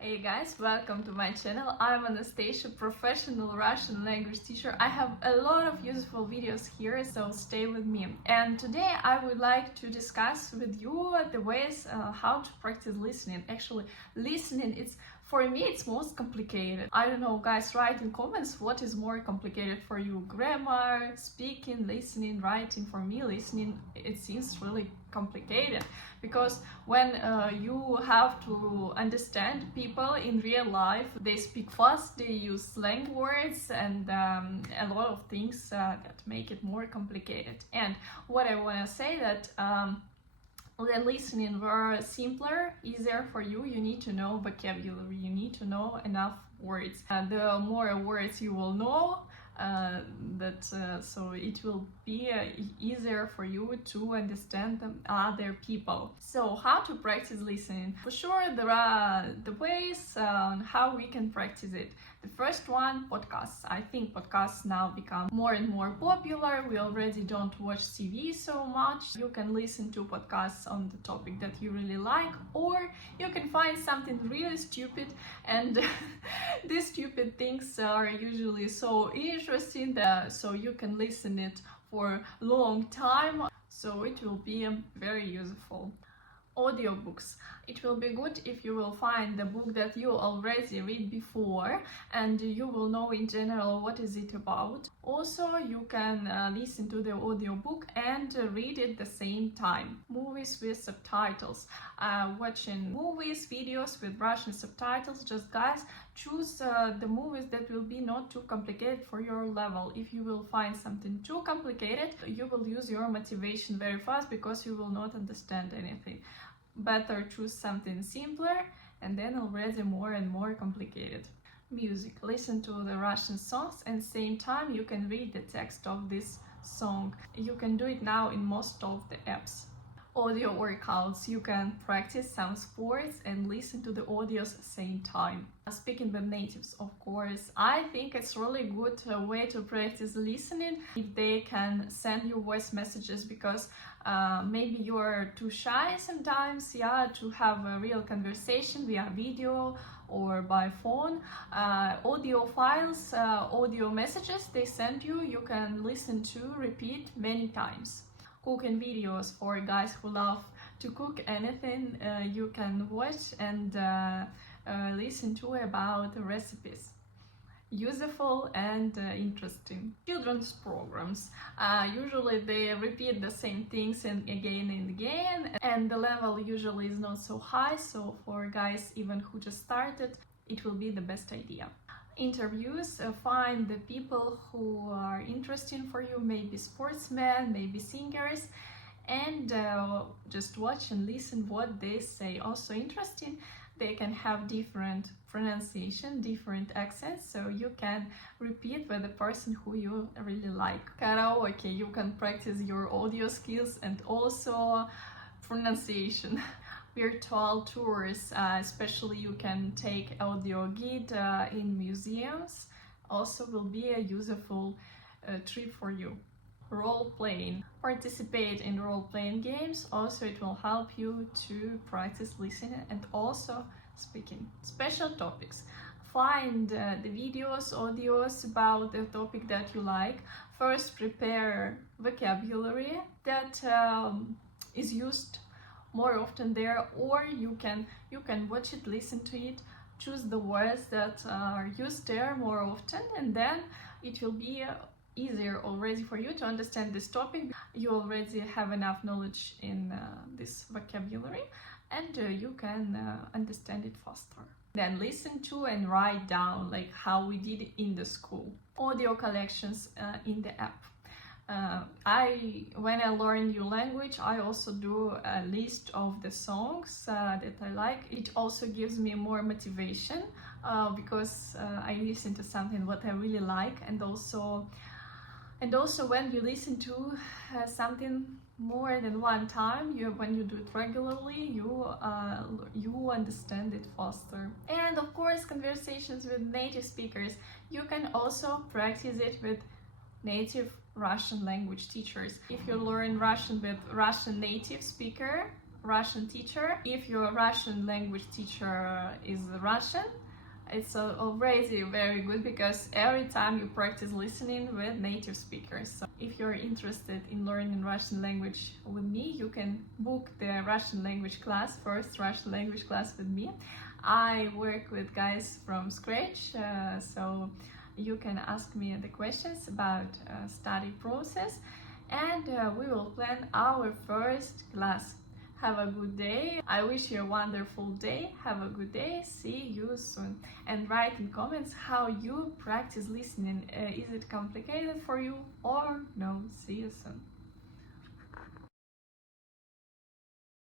Hey guys, welcome to my channel. I'm Anastasia, professional Russian language teacher. I have a lot of useful videos here, so stay with me. And today I would like to discuss with you the ways how to practice listening. Actually, listening, for me, it's most complicated. I don't know, guys, write in comments what is more complicated for you. Grammar, speaking, listening, writing. For me, listening, it seems really complicated because when you have to understand people in real life, they speak fast, they use slang words and a lot of things that make it more complicated. And what I want to say that the listening were simpler, easier for you. You need to know vocabulary, you need to know enough words. The more words you will know, so it will be easier for you to understand other people. So how to practice listening? For sure, there are the ways on how we can practice it. The first one, podcasts. I think podcasts now become more and more popular. We already don't watch TV so much. You can listen to podcasts on the topic that you really like, or you can find something really stupid, and these stupid things are usually so interesting that so you can listen it for a long time. So it will be very useful. Audiobooks. It will be good if you will find the book that you already read before and you will know in general what is it about. Also, you can listen to the audiobook and read it at the same time. Movies with subtitles. Watching movies, videos with Russian subtitles. Just guys, choose the movies that will be not too complicated for your level. If you will find something too complicated, you will lose your motivation very fast because you will not understand anything. Better choose something simpler and then already more and more complicated. Music. Listen to the Russian songs and same time you can read the text of this song. You can do it now in most of the apps. Audio workouts. You can practice some sports and listen to the audios at the same time. Speaking with natives, of course. I think it's really good way to practice listening if they can send you voice messages, because maybe you're too shy sometimes, to have a real conversation via video or by phone. Audio files, audio messages they send you, you can listen to, repeat many times. Cooking videos for guys who love to cook anything, you can watch and listen to about recipes. Useful and interesting. Children's programs. Usually they repeat the same things and again, and the level usually is not so high, so for guys even who just started, it will be the best idea. Interviews. Find the people who are interesting for you, maybe sportsmen, maybe singers, and just watch and listen what they say. Also interesting, they can have different pronunciation, different accents, so you can repeat with the person who you really like. Karaoke. You can practice your audio skills and also pronunciation. Virtual tours, especially you can take audio guide in museums, also will be a useful trip for you. Role-playing. Participate in role-playing games, also it will help you to practice listening and also speaking. Special topics. Find the videos, audios about the topic that you like. First prepare vocabulary that is used more often there, or you can watch it, listen to it, choose the words that are used there more often, and then it will be easier already for you to understand this topic. You already have enough knowledge in this vocabulary and you can understand it faster. Then listen to and write down, like how we did in the school. Audio collections in the app. When I learn new language, I also do a list of the songs that I like. It also gives me more motivation because I listen to something what I really like, and also when you listen to something more than one time, when you do it regularly, you understand it faster. And of course, conversations with native speakers. You can also practice it with native Russian language teachers. If you learn Russian with Russian native speaker, Russian teacher. If your Russian language teacher is Russian, it's already very good, because every time you practice listening with native speakers. So if you're interested in learning Russian language with me, you can book the Russian language class, first Russian language class with me. I work with guys from scratch, so you can ask me the questions about study process, and we will plan our first class. Have a good day. I wish you a wonderful day. Have a good day. See you soon. And write in comments how you practice listening. Is it complicated for you or no? See you soon.